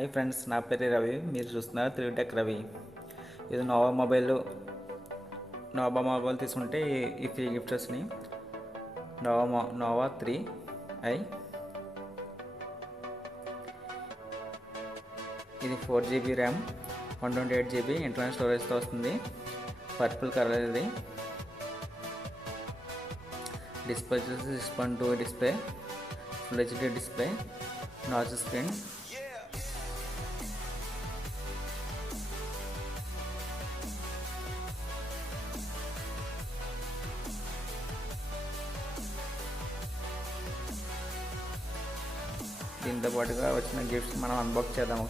Hi friends, నా పేరు రవి. మీరు చూస్తున్నారు త్రీ టెక్ రవి. ఇది నోవా మొబైల్ తీసుకుంటే ఈ ఫ్రీ గిఫ్ట్స్ వచ్చినాయి. Noah 3i. ఇది 4GB ర్యామ్, 128GB ఇంటర్నల్ స్టోరేజ్తో వస్తుంది. Purple colour. ఇది డిస్ప్లే వచ్చేసి 6.2 display, full HD display, notch screen. దీంతో పాటుగా వచ్చిన గిఫ్ట్స్ మనం అన్బాక్స్ చేద్దాం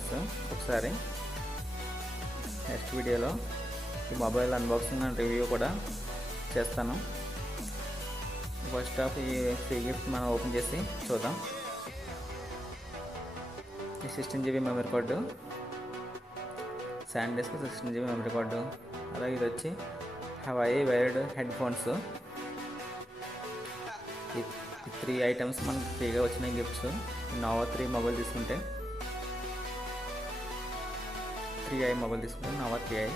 ఒకసారి నెక్స్ట్ వీడియోలో. ఈ మొబైల్ అన్బాక్సింగ్ అండ్ రివ్యూ కూడా చేస్తాను. ఫస్ట్ ఆఫ్ ఈ ఫ్రీ గిఫ్ట్ మనం ఓపెన్ చేసి చూద్దాం. ఈ 16GB memory card, SanDisk 16GB memory card. అలాగే ఇది వచ్చి హవాయి వైర్డ్ హెడ్ ఫోన్స్. ఈ 3 ఐటమ్స్ మనకు ఫ్రీగా వచ్చినాయి గిఫ్ట్స్. నోవా 3 మొబైల్ తీసుకుంటే, 3i మొబైల్ తీసుకుంటే నోవా 3i.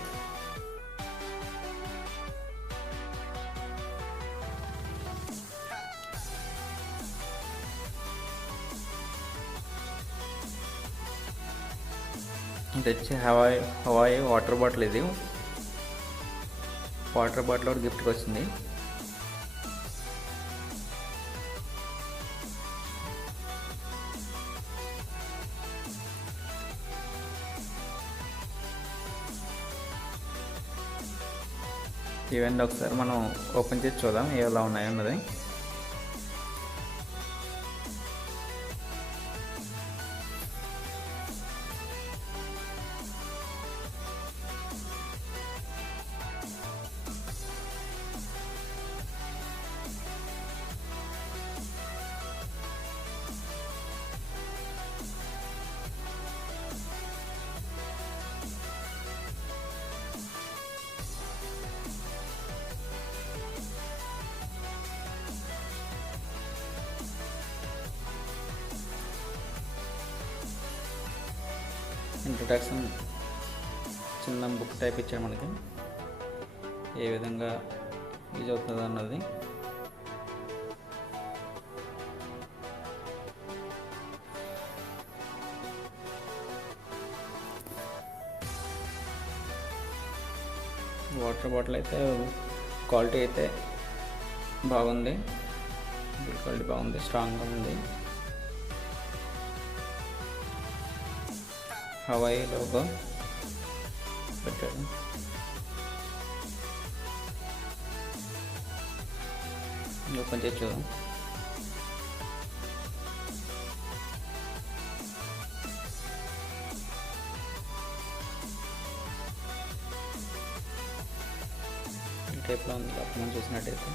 ఇది వచ్చి హవాయి వాటర్ బాటిల్. ఇది వాటర్ బాటిల్ ఒకటి గిఫ్ట్కి వచ్చింది. ఇవన్నీ ఒకసారి మనం ఓపెన్ చేసి చూద్దాం ఎలా ఉన్నాయన్నది. ఇంట్రడక్షన్ చిన్న బుక్ టైప్ ఇచ్చాడు మనకి, ఏ విధంగా యూజ్ అవుతుంది అన్నది. వాటర్ బాటిల్ అయితే క్వాలిటీ అయితే బాగుంది, క్వాలిటీ బాగుంది, స్ట్రాంగ్గా ఉంది. హవాయి లోగో పెట్టాడు. ఓపెన్ చేసి చూద్దాం. ఈ టైప్లో ఉంది మనం చూసినట్టయితే.